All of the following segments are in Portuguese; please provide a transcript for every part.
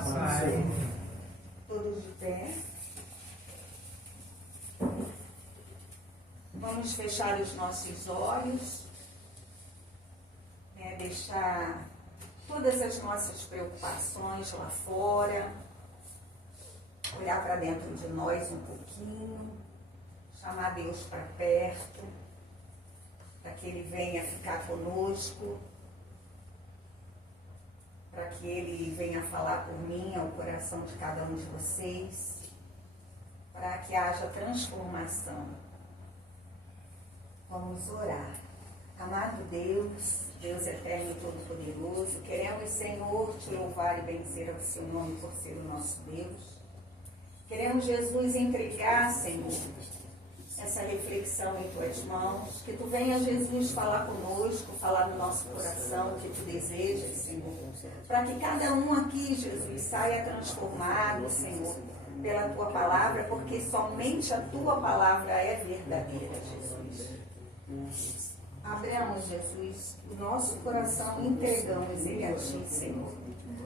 Pai. Todos de pé. Vamos fechar os nossos olhos, deixar todas as nossas preocupações lá fora, olhar para dentro de nós um pouquinho, chamar Deus para perto, para que Ele venha ficar conosco, para que Ele venha falar por mim ao coração de cada um de vocês, para que haja transformação. Vamos orar. Amado Deus, Deus eterno e todo-poderoso, queremos, Senhor, te louvar e bendizer ao seu nome por ser o nosso Deus. Queremos, Jesus, entregar, Senhor, essa reflexão em tuas mãos, que tu venha, Jesus, falar conosco, falar no nosso coração o que tu desejas, Senhor, para que cada um aqui, Jesus, saia transformado, Senhor, pela tua palavra, porque somente a tua palavra é verdadeira, Jesus. Abramos, Jesus, o nosso coração e entregamos ele a ti, Senhor,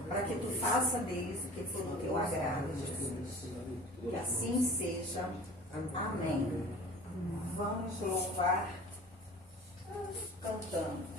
para que tu faça deles o que for do teu agrado, Jesus. Que assim seja. Amém. Vamos louvar cantando.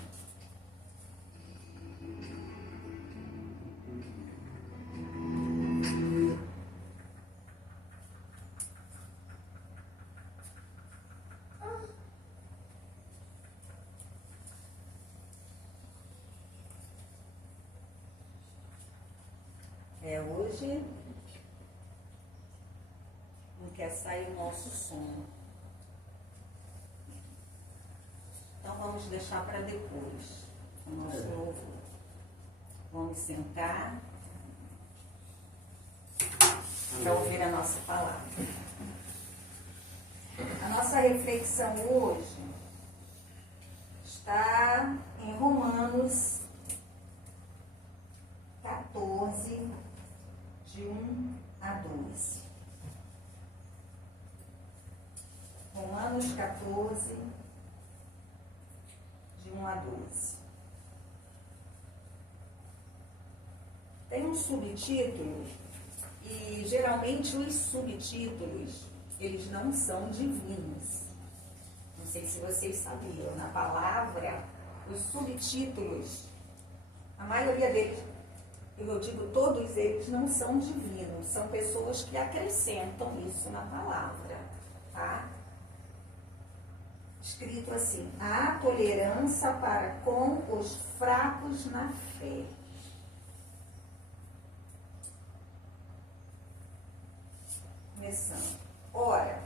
Hoje não quer sair o nosso som. Então vamos deixar para depois o nosso louvor. Vamos sentar para ouvir a nossa palavra. A nossa reflexão hoje está em Romanos 14, de 1 a 12. Romanos 14, de 1 a 12. Tem um subtítulo, e geralmente os subtítulos, eles não são divinos. Não sei se vocês sabiam, na palavra, os subtítulos, a maioria deles, eu digo todos eles, não são divinos, são pessoas que acrescentam isso na palavra, tá? Escrito assim: há tolerância para com os fracos na fé. Começando. Ora,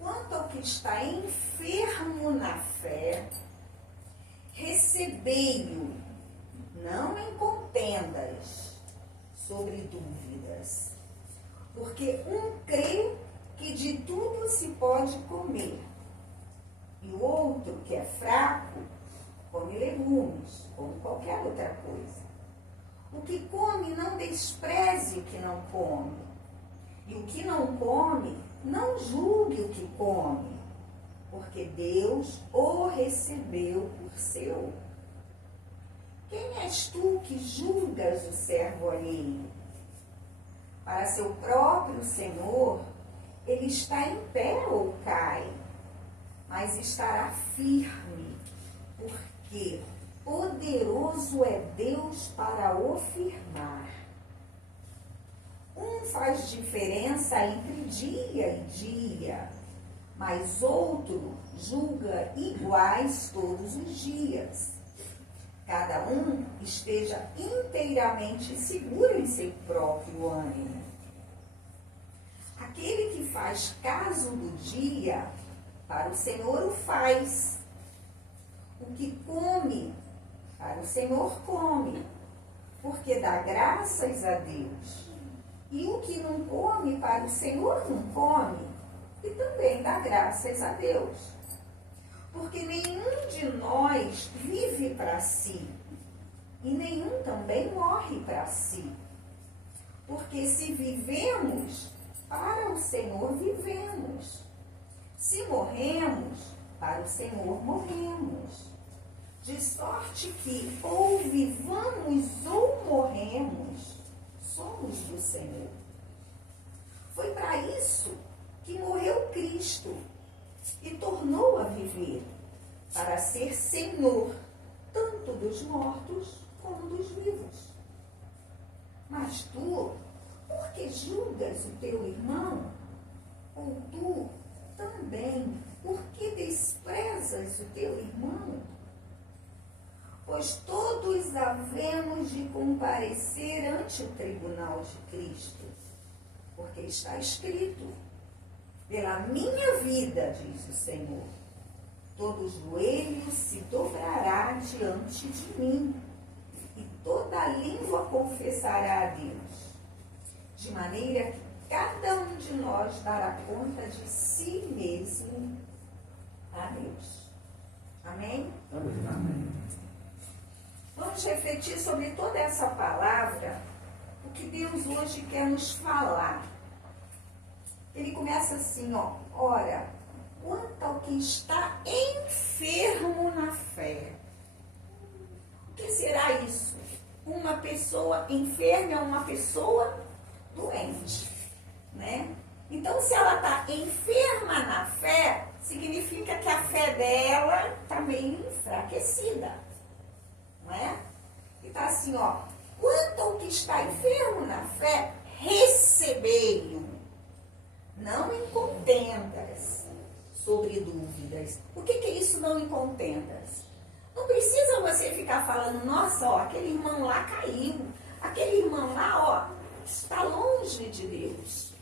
quanto ao que está enfermo na fé, recebei-o, não em contendas sobre dúvidas, porque um crê que de tudo se pode comer, e o outro, que é fraco, come legumes, como qualquer outra coisa. O que come, não despreze o que não come, e o que não come, não julgue o que come, porque Deus o recebeu por seu. Quem és tu que julgas o servo alheio? Para seu próprio Senhor, ele está em pé ou cai, mas estará firme, porque poderoso é Deus para o firmar. Um faz diferença entre dia e dia, mas outro julga iguais todos os dias. Cada um esteja inteiramente seguro em seu próprio ânimo. Aquele que faz caso do dia, para o Senhor o faz. O que come, para o Senhor come, porque dá graças a Deus. E o que não come, para o Senhor não come, e também dá graças a Deus. Porque nenhum de nós vive para si, e nenhum também morre para si. Porque se vivemos, para o Senhor vivemos. Se morremos, para o Senhor morremos. De sorte que ou vivamos ou morremos, Senhor. Foi para isso que morreu Cristo e tornou a viver, para ser Senhor, tanto dos mortos como dos vivos. Mas tu, por que julgas o teu irmão? Ou tu também, por que desprezas o teu irmão? Pois todos havemos de comparecer ante o tribunal de Cristo, porque está escrito: pela minha vida, diz o Senhor, todo joelho se dobrará diante de mim, e toda língua confessará a Deus, de maneira que cada um de nós dará conta de si mesmo a Deus. Amém? Amém. Vamos refletir sobre toda essa palavra, o que Deus hoje quer nos falar. Ele começa assim, ó: ora, quanto ao que está enfermo na fé. O que será isso? Uma pessoa enferma é uma pessoa doente, né? Então, se ela está enferma na fé, significa que a fé dela está meio enfraquecida, não é? E está assim, ó: quanto ao que está enfermo na fé, recebei-o, não em contendas sobre dúvidas. O que é isso, não em contendas? Não precisa você ficar falando: nossa, ó, aquele irmão lá caiu, aquele irmão lá, ó, está longe de Deus.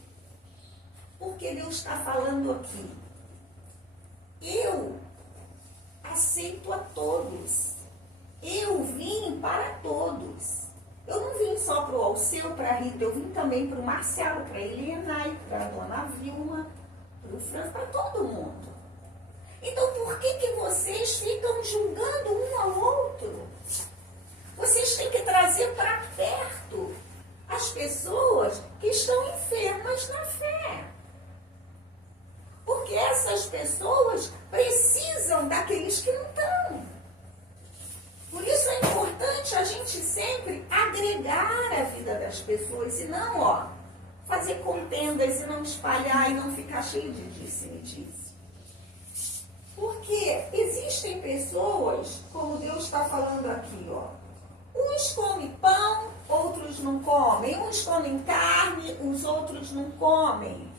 Porque Deus está falando aqui: eu aceito a todos, eu vim para todos. Eu não vim só para o Alceu, para a Rita, eu vim também para o Marcelo, para a Helena, para a Dona Vilma, para o Franz, para todo mundo. Então, por que vocês ficam julgando um ao outro? Vocês têm que trazer para perto as pessoas que estão enfermas na fé. Porque essas pessoas precisam daqueles que não estão. Por isso é importante a gente sempre agregar a vida das pessoas e não, ó, fazer contendas e não espalhar e não ficar cheio de disse-me-disse. Porque existem pessoas, como Deus está falando aqui, ó, uns comem pão, outros não comem, uns comem carne, os outros não comem.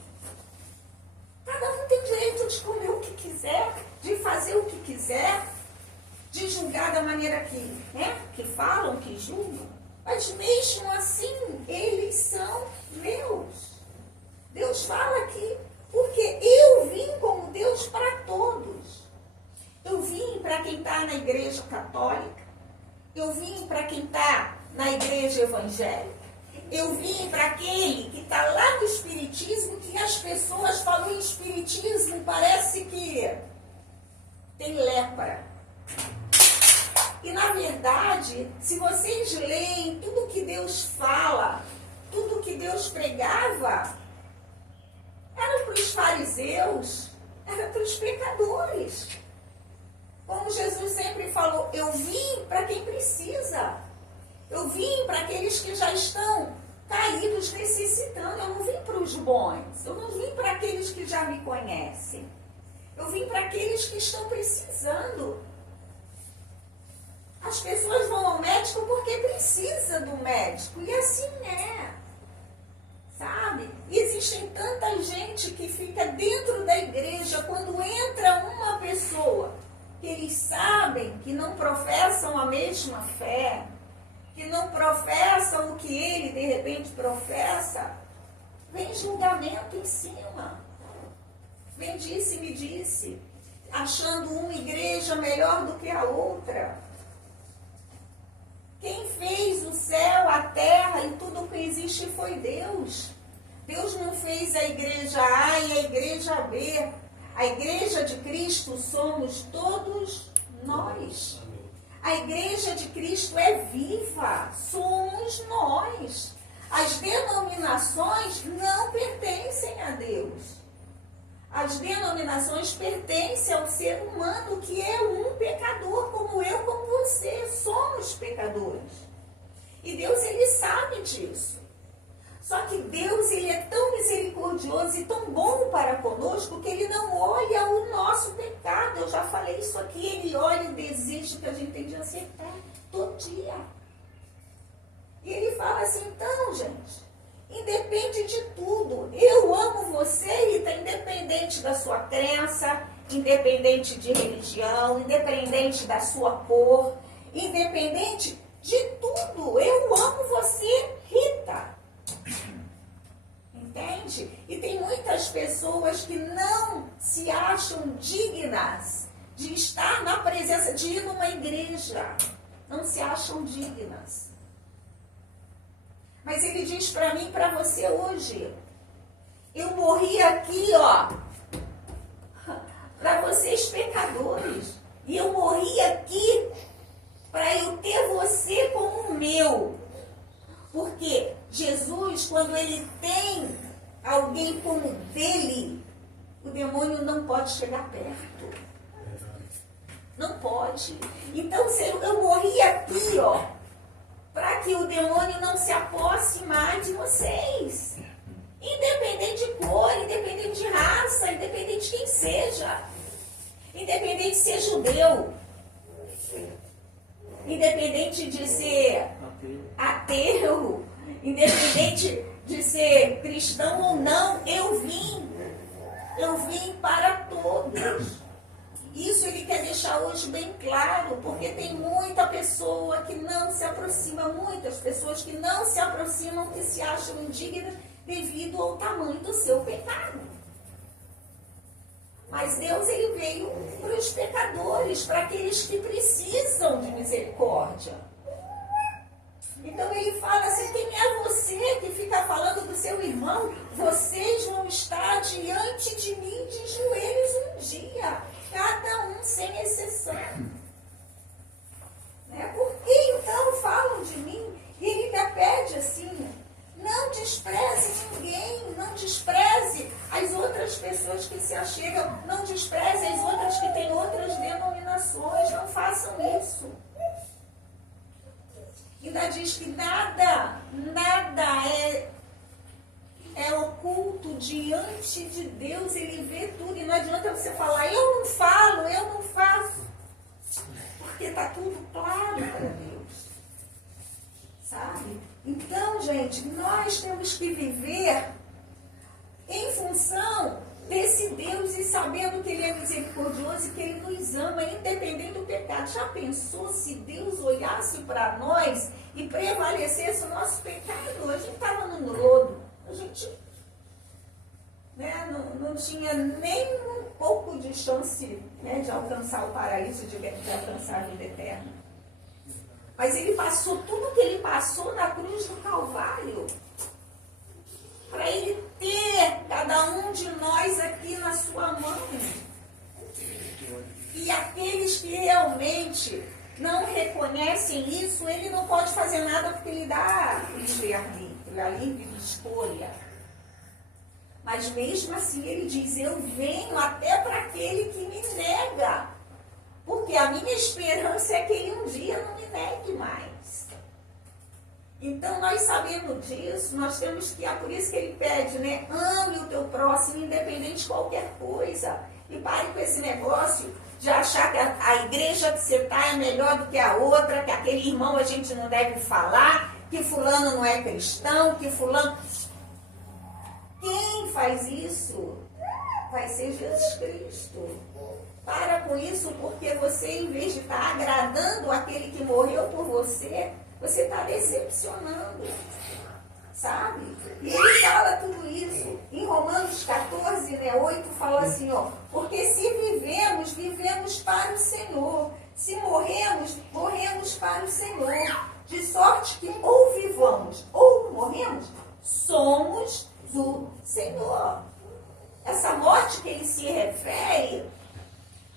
Cada um tem direito de comer o que quiser, de fazer o que quiser, de julgar da maneira que, né, que falam, que julgam. Mas mesmo assim, eles são meus. Deus fala aqui, porque eu vim como Deus para todos. Eu vim para quem está na igreja católica, eu vim para quem está na igreja evangélica, eu vim para aquele que está lá no espiritismo, que as pessoas falam em espiritismo e parece que tem lepra. E na verdade, se vocês leem tudo que Deus fala, tudo que Deus pregava, era para os fariseus, era para os pecadores. Como Jesus sempre falou: eu vim para quem precisa. Eu vim para aqueles que já estão caídos, necessitando. Eu não vim para os bons. Eu não vim para aqueles que já me conhecem. Eu vim para aqueles que estão precisando. As pessoas vão ao médico porque precisa do médico. E assim é. Sabe? E existe tanta gente que fica dentro da igreja, quando entra uma pessoa que eles sabem que não professam a mesma fé, que não professam o que ele de repente professa, vem julgamento em cima. Vem disse-me disse, achando uma igreja melhor do que a outra. Quem fez o céu, a terra e tudo o que existe foi Deus. Deus não fez a igreja A e a igreja B. A igreja de Cristo somos todos nós. A igreja de Cristo é viva, somos nós. As denominações não pertencem a Deus. As denominações pertencem ao ser humano, que é um pecador, como eu, como você. Somos pecadores. E Deus, Ele sabe disso. Só que Deus, ele é tão misericordioso e tão bom para conosco que ele não olha o nosso pecado. Eu já falei isso aqui, ele olha o desejo que a gente tem de acertar todo dia. E ele fala assim, então, gente, independe de tudo. Eu amo você, Rita, independente da sua crença, independente de religião, independente da sua cor, independente de tudo. Eu amo você, Rita. Entende? E tem muitas pessoas que não se acham dignas de estar na presença, de ir numa igreja. Não se acham dignas. Mas ele diz para mim e para você hoje, eu morri aqui, ó, para vocês pecadores. E eu morri aqui para eu ter você como meu. Porque Jesus, quando ele tem alguém como dele, o demônio não pode chegar perto. Não pode. Então, eu morri aqui, ó, para que o demônio não se aposse mais de vocês. Independente de cor, independente de raça, independente de quem seja. Independente de ser judeu. Independente de ser ateu. Independente de ser cristão ou não, eu vim para todos. Isso ele quer deixar hoje bem claro, porque tem muita pessoa que não se aproxima, muitas pessoas que não se aproximam, que se acham indignas devido ao tamanho do seu pecado. Mas Deus, ele veio para os pecadores, para aqueles que precisam de misericórdia. Então ele fala assim, quem é você que fica falando do seu irmão? Vocês vão estar diante de mim de joelhos um dia, cada um sem exceção. Né? Por que então falam de mim? E ele ainda pede assim, não despreze ninguém, não despreze as outras pessoas que se achegam, não despreze as outras que têm outras denominações, não façam isso. Ainda diz que nada é oculto diante de Deus, ele vê tudo. E não adianta você falar, eu não falo, eu não faço. Porque está tudo claro para Deus. Sabe? Então, gente, nós temos que viver em função desse Deus e sabendo que ele é misericordioso e que ele nos ama, independente do pecado. Já pensou se Deus olhasse para nós e prevalecesse o nosso pecado? A gente estava no lodo, a gente, né, não tinha nem um pouco de chance, né, de alcançar o paraíso, de alcançar a vida eterna. Mas ele passou tudo que ele passou na cruz do Calvário, para ele ter cada um de nós aqui na sua mão. E aqueles que realmente não reconhecem isso, ele não pode fazer nada porque ele dá livre-arbítrio, a livre escolha. Mas mesmo assim ele diz, eu venho até para aquele que me nega. Porque a minha esperança é que ele um dia não me negue mais. Então, nós sabendo disso, nós temos que, é por isso que ele pede, né? Ame o teu próximo, independente de qualquer coisa. E pare com esse negócio de achar que a igreja que você está é melhor do que a outra, que aquele irmão a gente não deve falar, que fulano não é cristão, que fulano... Quem faz isso vai ser Jesus Cristo. Para com isso, porque você, em vez de estar agradando aquele que morreu por você, você está decepcionando, sabe? E ele fala tudo isso. Em Romanos 14, né, 8, fala assim, ó, porque se vivemos, vivemos para o Senhor. Se morremos, morremos para o Senhor. De sorte que ou vivamos ou morremos, somos do Senhor. Essa morte que ele se refere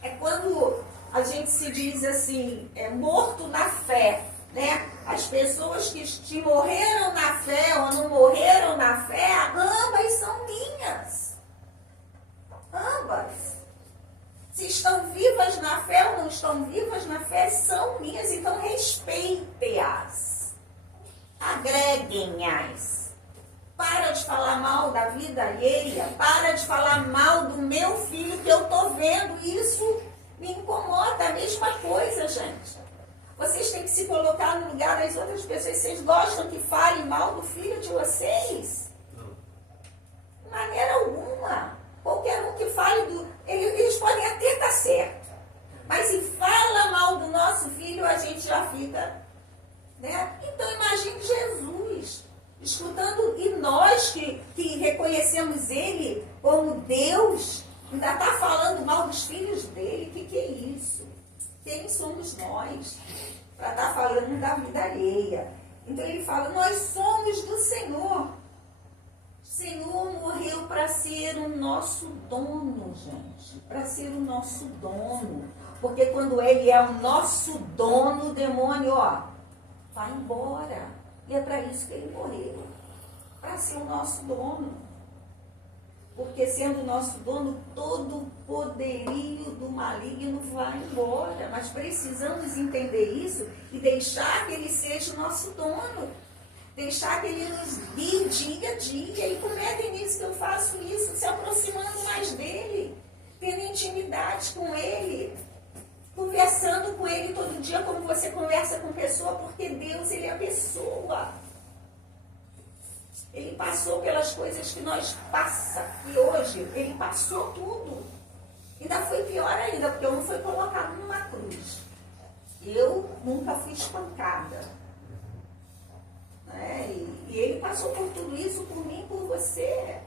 é quando a gente se diz assim, é morto na fé, né? As pessoas que morreram na fé ou não morreram na fé, ambas são minhas. Ambas. Se estão vivas na fé ou não estão vivas na fé, são minhas. Então respeite-as. Agreguem-as. para de falar mal da vida alheia, para de falar mal do meu filho que eu estou vendo. Isso me incomoda, a mesma coisa, gente. Vocês têm que se colocar no lugar das outras pessoas. Vocês gostam que falem mal do filho de vocês? De maneira alguma. Qualquer um que fale do... Eles podem até estar certo. Mas se fala mal do nosso filho, a gente já fica... Né? Então imagine Jesus escutando, e nós que reconhecemos Ele como Deus, ainda está falando mal dos filhos dele. O que é isso? Quem somos nós para estar falando da vida alheia? Então ele fala, nós somos do Senhor. O Senhor morreu para ser o nosso dono, gente. Para ser o nosso dono. Porque quando Ele é o nosso dono, o demônio, vai embora. E é para isso que Ele morreu. Para ser o nosso dono. Porque sendo o nosso dono, todo o poderio do maligno vai embora. Mas precisamos entender isso e deixar que Ele seja o nosso dono. Deixar que Ele nos guie dia a dia. E como é que nisso que eu faço isso? Se aproximando mais dEle. Tendo intimidade com Ele. Conversando com Ele todo dia como você conversa com pessoa. Porque Deus, Ele é pessoa. Ele passou pelas coisas que nós passamos. E hoje, Ele passou tudo. Ainda foi pior ainda, porque eu não fui colocado numa cruz. Eu nunca fui espancada. Né? E Ele passou por tudo isso, por mim, por você.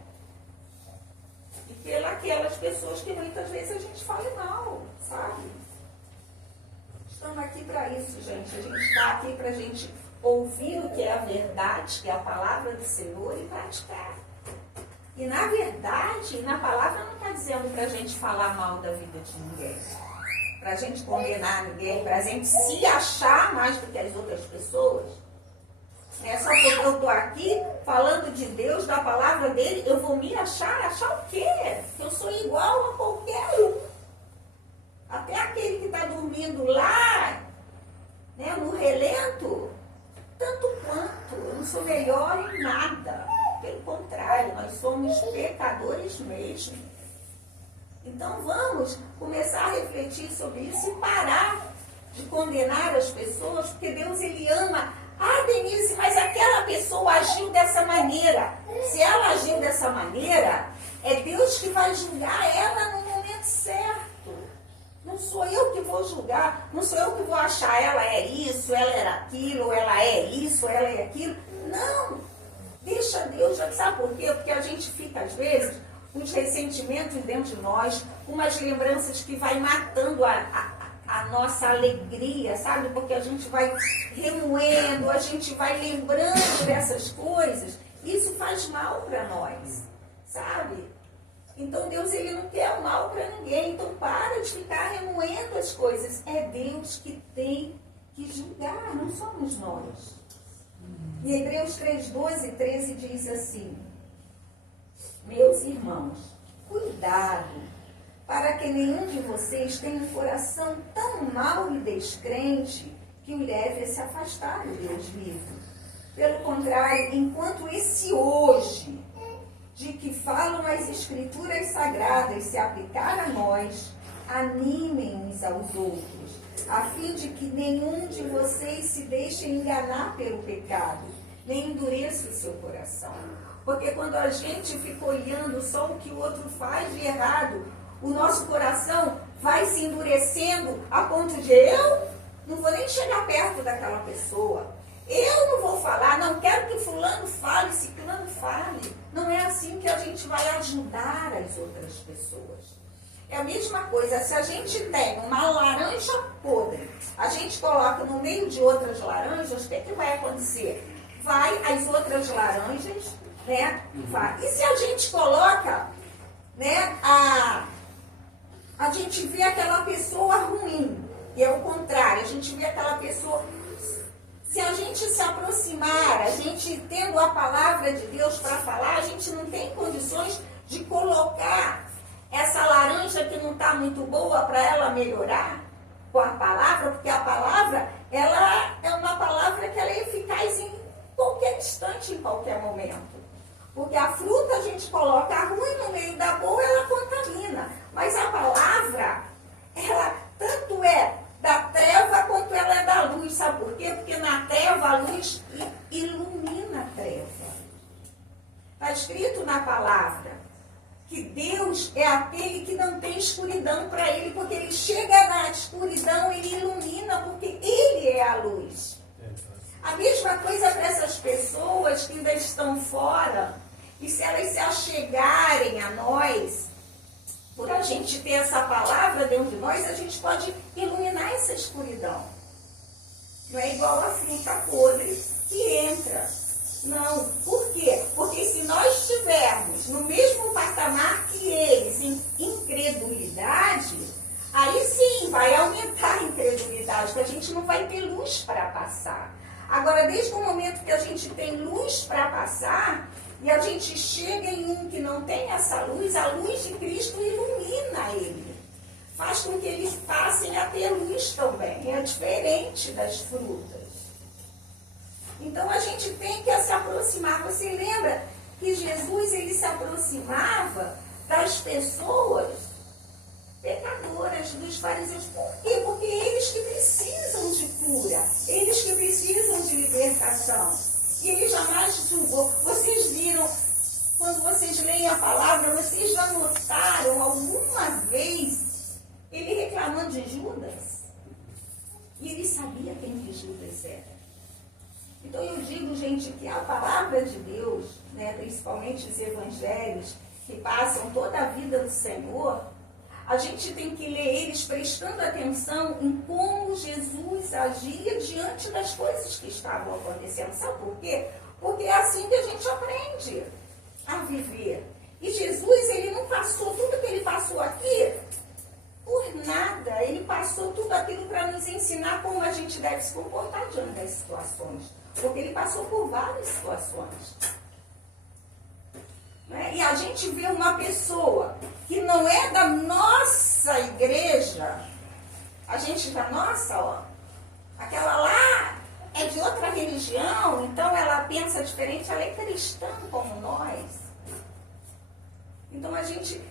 E pelas pessoas que muitas vezes a gente fala mal, sabe? Estamos aqui para isso, gente. A gente está aqui para a gente ouvir o que é a verdade, que é a palavra do Senhor, e praticar. E na verdade, na palavra não está dizendo para a gente falar mal da vida de ninguém, para a gente condenar ninguém, para a gente se achar mais do que as outras pessoas. É só porque eu estou aqui falando de Deus, da palavra dele, eu vou me achar? Achar o quê? Que eu sou igual a qualquer um. Até aquele que está dormindo lá, né, no relento, tanto quanto, eu não sou melhor em nada. Pelo contrário, nós somos pecadores mesmo. Então vamos começar a refletir sobre isso e parar de condenar as pessoas, porque Deus, Ele ama. Denise, mas aquela pessoa agiu dessa maneira. Se ela agiu dessa maneira, é Deus que vai julgar ela no momento certo. Não sou eu que vou julgar, não sou eu que vou achar ela é isso, ela era aquilo, ela é isso, ela é aquilo. Não, deixa Deus, sabe por quê? Porque a gente fica, às vezes, com os ressentimentos dentro de nós, com umas lembranças que vai matando a nossa alegria, sabe? Porque a gente vai remoendo, a gente vai lembrando dessas coisas, isso faz mal para nós, sabe? Então Deus, Ele não quer o mal para ninguém. Então para de ficar remoendo as coisas. É Deus que tem que julgar, não somos nós. Em Hebreus 3, 12 e 13 diz assim: meus irmãos, cuidado, para que nenhum de vocês tenha um coração tão mau e descrente que o leve a se afastar do Deus vivo. Pelo contrário, enquanto esse hoje de que falam as Escrituras Sagradas se aplicar a nós, animem uns aos outros, a fim de que nenhum de vocês se deixe enganar pelo pecado, nem endureça o seu coração. Porque quando a gente fica olhando só o que o outro faz de errado, o nosso coração vai se endurecendo a ponto de eu não vou nem chegar perto daquela pessoa. Eu não vou falar, não quero que fulano fale, ciclano fale. Não é assim que a gente vai ajudar as outras pessoas. É a mesma coisa, se a gente tem uma laranja podre, a gente coloca no meio de outras laranjas, o que vai acontecer? As outras laranjas, né? E se a gente coloca, né, a gente vê aquela pessoa ruim, e é o contrário, a gente vê aquela pessoa... Se a gente se aproximar, a gente tendo a palavra de Deus para falar, a gente não tem condições de colocar essa laranja que não está muito boa para ela melhorar com a palavra, porque a palavra, ela é uma palavra que ela é eficaz em qualquer instante, em qualquer momento. Porque a fruta a gente coloca ruim no meio da boa, ela contamina. Mas a palavra, ela tanto é da treva quanto ela é da luz. Sabe por quê? Porque na treva a luz ilumina a treva. Está escrito na palavra que Deus é aquele que não tem escuridão para ele, porque ele chega na escuridão, ele ilumina, porque ele é a luz. A mesma coisa para essas pessoas que ainda estão fora, e se elas se achegarem a nós, por a gente ter essa palavra dentro de nós, a gente pode iluminar essa escuridão. Não é igual a fruta podre que entra. Não. Por quê? Porque se nós estivermos no mesmo patamar que eles, em incredulidade, aí sim vai aumentar a incredulidade, porque a gente não vai ter luz para passar. Agora, desde o momento que a gente tem luz para passar, e a gente chega em um que não tem essa luz, a luz de Cristo ilumina ele. Faz com que eles passem a ter luz também. É diferente das frutas. Então a gente tem que se aproximar. Você lembra que Jesus ele se aproximava das pessoas pecadoras, dos fariseus. Por quê? Porque eles que precisam de cura, eles que precisam de libertação. E ele jamais julgou. Vocês viram, quando vocês leem a palavra, vocês já notaram alguma vez ele reclamando de Judas? E ele sabia quem que Judas era. Então eu digo, gente, que a palavra de Deus, né, principalmente os evangelhos, que passam toda a vida do Senhor, a gente tem que ler eles prestando atenção em como Jesus agia diante das coisas que estavam acontecendo. Sabe por quê? Porque é assim que a gente aprende a viver. E Jesus, ele não passou tudo que ele passou aqui por nada. Ele passou tudo aquilo para nos ensinar como a gente deve se comportar diante das situações. Porque ele passou por várias situações. Né? E a gente vê uma pessoa que não é da nossa igreja, a gente da nossa, ó, aquela lá é de outra religião, então ela pensa diferente, ela é cristã como nós. Então a gente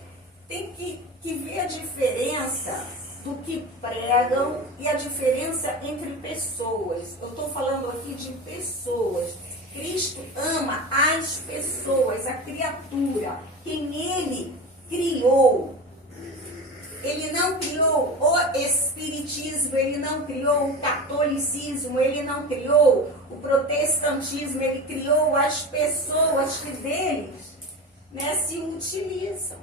tem que ver a diferença do que pregam e a diferença entre pessoas. Eu estou falando aqui de pessoas. Cristo ama as pessoas, a criatura, quem ele criou. Ele não criou o espiritismo, ele não criou o catolicismo, ele não criou o protestantismo, ele criou as pessoas que deles, né, se utilizam.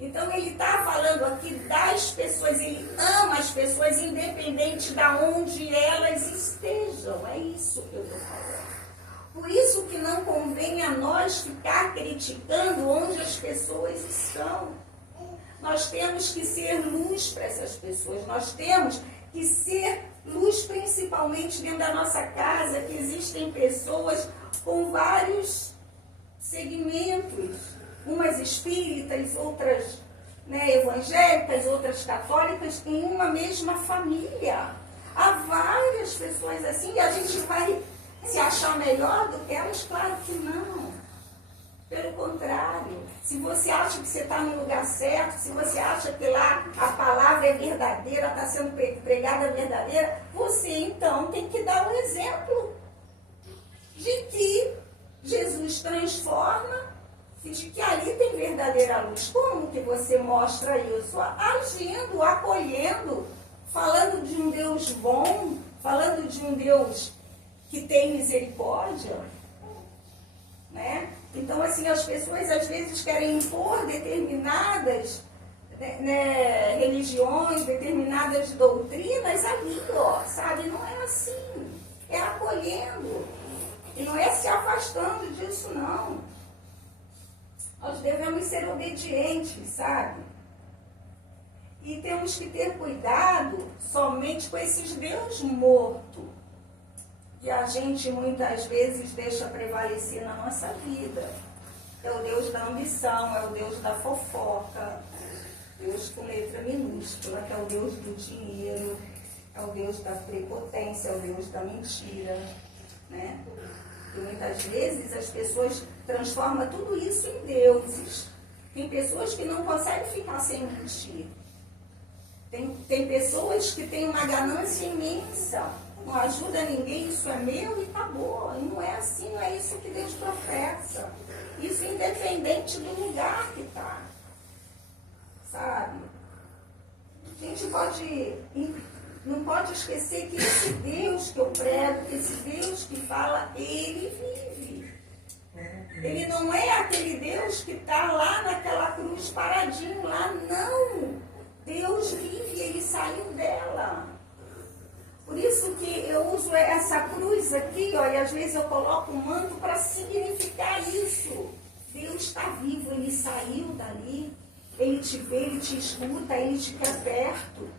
Então ele está falando aqui das pessoas, ele ama as pessoas independente de onde elas estejam. É isso que eu estou falando. Por isso que não convém a nós ficar criticando onde as pessoas estão. Nós temos que ser luz para essas pessoas. Nós temos que ser luz principalmente dentro da nossa casa, que existem pessoas com vários segmentos. Umas espíritas, outras, né, evangélicas, outras católicas, em uma mesma família. Há várias pessoas assim e a gente vai se achar melhor do que elas? Claro que não. Pelo contrário, se você acha que você está no lugar certo, se você acha que lá a palavra é verdadeira, está sendo pregada verdadeira, você então tem que dar um exemplo de que Jesus transforma e de que ali tem verdadeira luz. Como que você mostra isso? Agindo, acolhendo, falando de um Deus bom, falando de um Deus que tem misericórdia, né? Então, assim, as pessoas às vezes querem impor determinadas, né, religiões, determinadas doutrinas ali, ó, sabe? Não é assim. É acolhendo. E não é se afastando disso, não. Nós devemos ser obedientes, sabe? E temos que ter cuidado somente com esses Deus mortos, que a gente muitas vezes deixa prevalecer na nossa vida. É o Deus da ambição, é o Deus da fofoca, Deus com letra minúscula, que é o Deus do dinheiro, é o Deus da prepotência, é o Deus da mentira, né? E muitas vezes as pessoas transformam tudo isso em deuses. Tem pessoas que não conseguem ficar sem mentir. Tem pessoas que têm uma ganância imensa. Não ajuda ninguém, isso é meu e acabou. E não é assim, não é isso que Deus professa. Isso independente do lugar que está. Sabe? A gente não pode esquecer que esse Deus que eu prego, esse Deus que fala, ele vive. Ele não é aquele Deus que está lá naquela cruz paradinho lá, não. Deus vive, ele saiu dela. Por isso que eu uso essa cruz aqui, ó, e às vezes eu coloco o manto para significar isso. Deus está vivo, ele saiu dali, ele te vê, ele te escuta, ele te quer perto.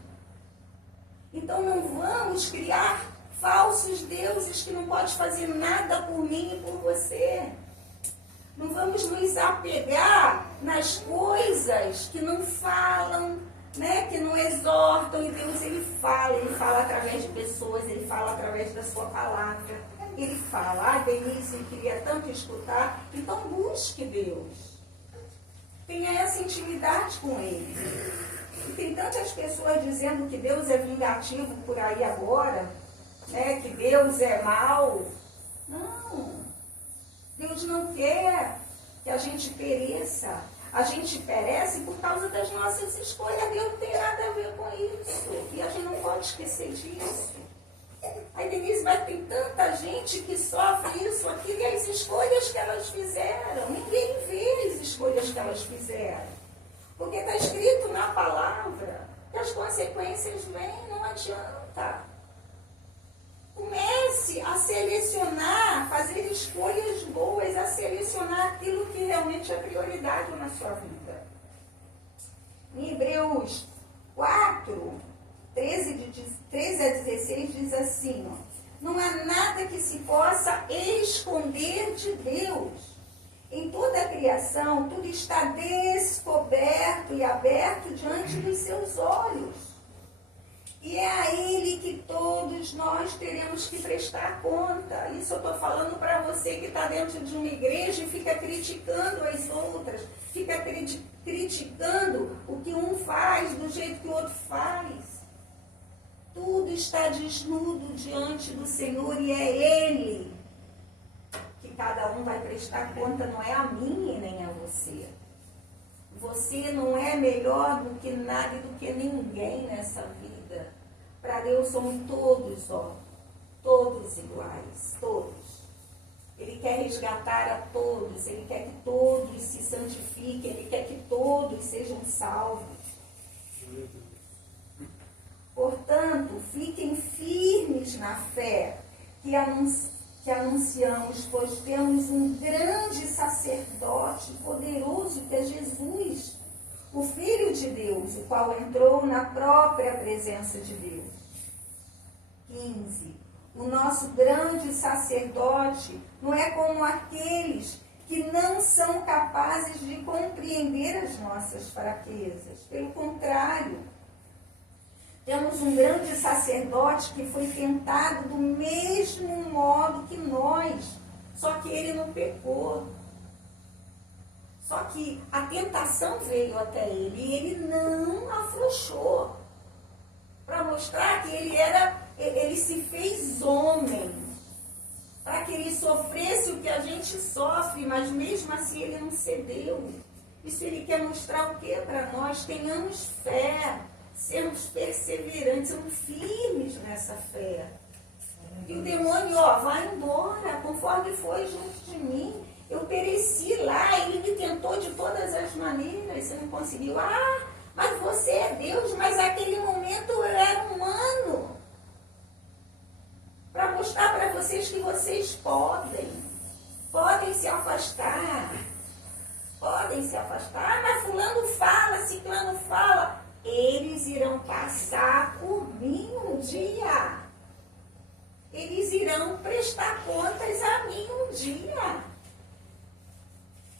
Então não vamos criar falsos deuses que não podem fazer nada por mim e por você. Não vamos nos apegar nas coisas que não falam, né, que não exortam. E Deus, ele fala através de pessoas, ele fala através da sua palavra. Ele fala, Denise, eu queria tanto escutar. Então busque Deus. Tenha essa intimidade com ele. E tem tantas pessoas dizendo que Deus é vingativo por aí agora, né, que Deus é mau. Não. Deus não quer que a gente pereça. A gente perece por causa das nossas escolhas. Deus não tem nada a ver com isso. E a gente não pode esquecer disso. Aí, Denise, vai ter tanta gente que sofre isso, aquilo, e as escolhas que elas fizeram. Ninguém vê as escolhas que elas fizeram. Porque está escrito na palavra que as consequências vêm, não adianta. Comece a selecionar, fazer escolhas boas, a selecionar aquilo que realmente é prioridade na sua vida. Em Hebreus 4, 13 a 16 diz assim, ó, não há nada que se possa esconder de Deus. Em toda a criação, tudo está descoberto e aberto diante dos seus olhos. E é a Ele que todos nós teremos que prestar conta. Isso eu estou falando para você que está dentro de uma igreja e fica criticando as outras, fica criticando o que um faz do jeito que o outro faz. Tudo está desnudo diante do Senhor e é Ele que cada um vai prestar conta, não é a mim e nem a você. Você não é melhor do que nada e do que ninguém nessa vida. Para Deus somos todos, ó, todos iguais, todos. Ele quer resgatar a todos, Ele quer que todos se santifiquem, Ele quer que todos sejam salvos. Portanto, fiquem firmes na fé que anunciamos, pois temos um grande sacerdote poderoso que é Jesus, o Filho de Deus, o qual entrou na própria presença de Deus. 15. O nosso grande sacerdote não é como aqueles que não são capazes de compreender as nossas fraquezas. Pelo contrário, temos um grande sacerdote que foi tentado do mesmo modo que nós, só que ele não pecou. Só que a tentação veio até ele e ele não afrouxou. Para mostrar que ele se fez homem. Para que ele sofresse o que a gente sofre, mas mesmo assim ele não cedeu. Isso ele quer mostrar o que para nós? Tenhamos fé, sermos perseverantes, sermos firmes nessa fé. E o demônio, ó, vai embora, conforme foi junto de mim. Eu pereci lá, ele me tentou de todas as maneiras, você não conseguiu. Ah, mas você é Deus, mas naquele momento eu era humano. Para mostrar para vocês que vocês podem se afastar. Podem se afastar. Ah, mas fulano fala, ciclano fala. Eles irão passar por mim um dia. Eles irão prestar contas a mim um dia.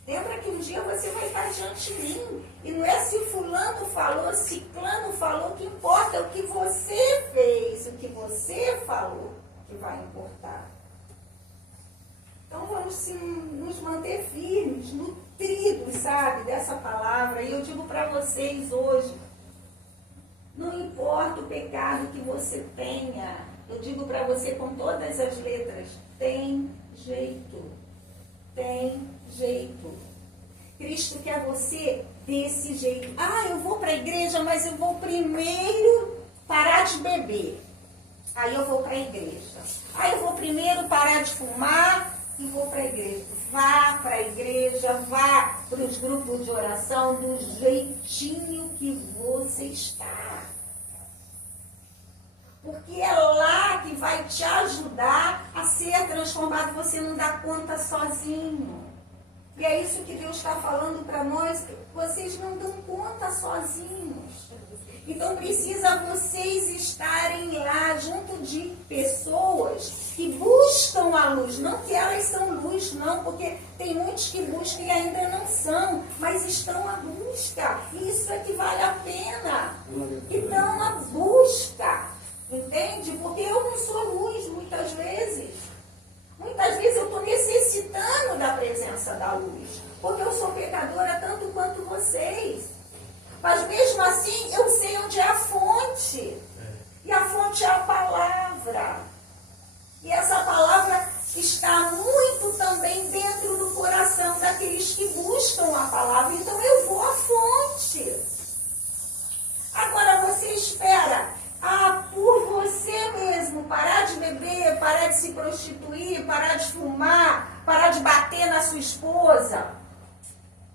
Lembra que um dia você vai estar diante de mim. E não é se fulano falou, ciclano falou, o que importa é o que você fez, o que você falou que vai importar. Então vamos nos manter firmes, nutridos, sabe, dessa palavra. E eu digo para vocês hoje, não importa o pecado que você tenha, eu digo para você com todas as letras, tem jeito, tem jeito. Cristo quer você desse jeito. Ah, eu vou para a igreja, mas eu vou primeiro parar de beber. Aí eu vou para a igreja. Aí eu vou primeiro parar de fumar e vou para a igreja. Vá para a igreja, vá para os grupos de oração do jeitinho que você está. Porque é lá que vai te ajudar a ser transformado. Você não dá conta sozinho. E é isso que Deus está falando para nós. Vocês não dão conta sozinhos. Então precisa vocês estarem lá junto de pessoas que buscam a luz. Não que elas são luz, não, porque tem muitos que buscam e ainda não são, mas estão à busca. Isso é que vale a pena. Então a busca, entende? Porque eu não sou luz muitas vezes. Muitas vezes eu estou necessitando da presença da luz, porque eu sou pecadora tanto quanto vocês. Mas mesmo assim, eu sei onde é a fonte. E a fonte é a palavra. E essa palavra está muito também dentro do coração daqueles que buscam a palavra. Então eu vou à fonte. Agora você espera, por você mesmo, parar de beber, parar de se prostituir, parar de fumar, parar de bater na sua esposa.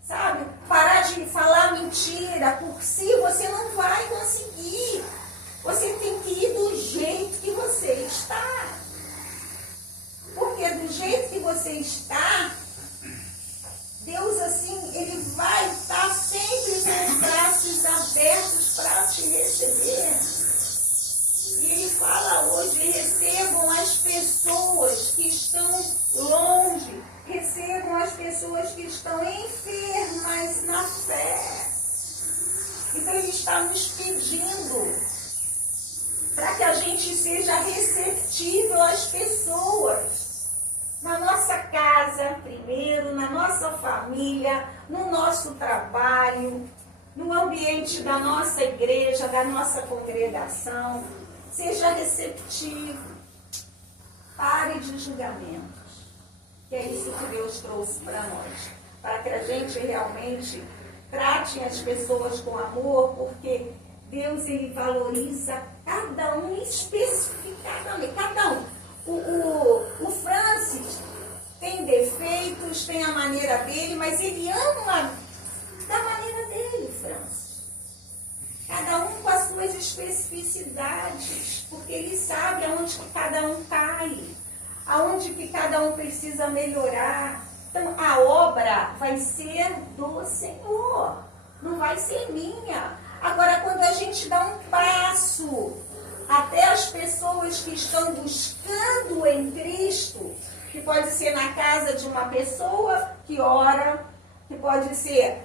Sabe? Parar de falar mentira por si, você não vai conseguir. Você tem que ir do jeito que você está. Porque do jeito que você está, Deus assim, Ele vai estar sempre com os braços abertos para te receber. E Ele fala hoje, recebam as pessoas que estão longe. Recebam as pessoas que estão enfermas na fé. Então Ele está nos pedindo para que a gente seja receptível às pessoas. Na nossa casa, primeiro, na nossa família, no nosso trabalho, no ambiente da nossa igreja, da nossa congregação. Seja receptivo. Pare de julgamento. Que é isso que Deus trouxe para nós. Para que a gente realmente trate as pessoas com amor, porque Deus, Ele valoriza cada um especificadamente. Cada um. O Francis tem defeitos, tem a maneira dele, mas ele ama da maneira dele, Francis. Cada um com as suas especificidades, porque ele sabe aonde que cada um cai. Aonde que cada um precisa melhorar. Então, a obra vai ser do Senhor, não vai ser minha. Agora, quando a gente dá um passo até as pessoas que estão buscando em Cristo, que pode ser na casa de uma pessoa que ora, que pode ser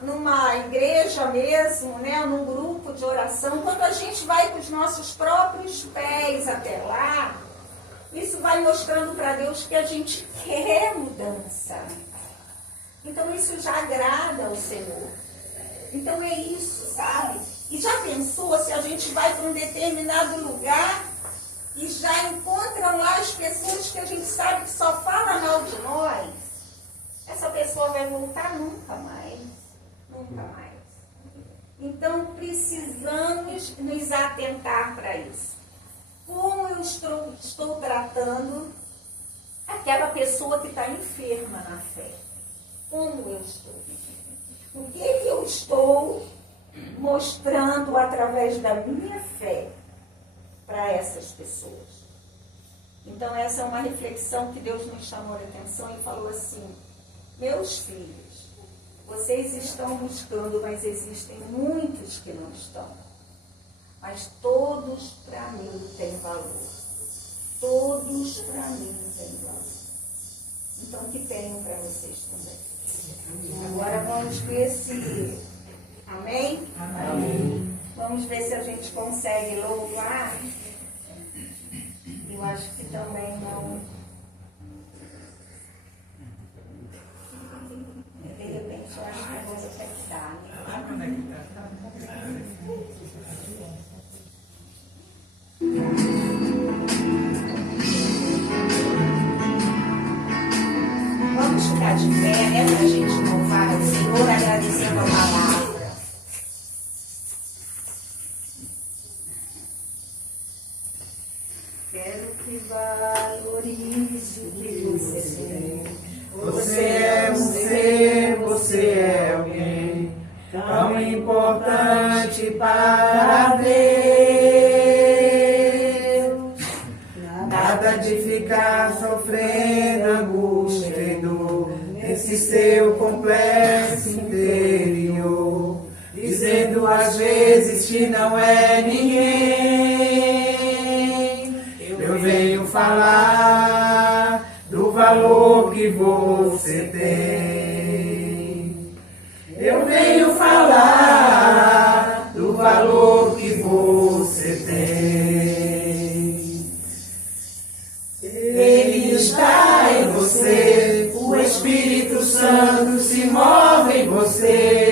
numa igreja mesmo, né, num grupo de oração, quando a gente vai com os nossos próprios pés até lá, isso vai mostrando para Deus que a gente quer mudança. Então isso já agrada ao Senhor. Então é isso, sabe? E já pensou se a gente vai para um determinado lugar e já encontram lá as pessoas que a gente sabe que só fala mal de nós? Essa pessoa vai voltar nunca mais. Nunca mais. Então precisamos nos atentar para isso. Como eu estou tratando aquela pessoa que está enferma na fé? Como eu estou? O que eu estou mostrando através da minha fé para essas pessoas? Então essa é uma reflexão que Deus nos chamou a atenção e falou assim: meus filhos, vocês estão buscando, mas existem muitos que não estão. Mas todos para mim têm valor. Todos para mim têm valor. Então que tenham para vocês também. Agora vamos ver se... Amém? Amém. Vamos ver se a gente consegue louvar. Eu acho que também não... sei se é que dá, né? Vamos ficar de pé, né, para a gente louvar ao Senhor, agradecendo a palavra. Quero que valorize o que você tem. Você é um ser, você é alguém tão importante para Deus. Nada de ficar sofrendo angústia e dor nesse seu complexo interior, dizendo às vezes que não é ninguém. Eu venho falar do valor que você tem. Eu venho falar do valor que você tem. Ele está em você, o Espírito Santo se move em você.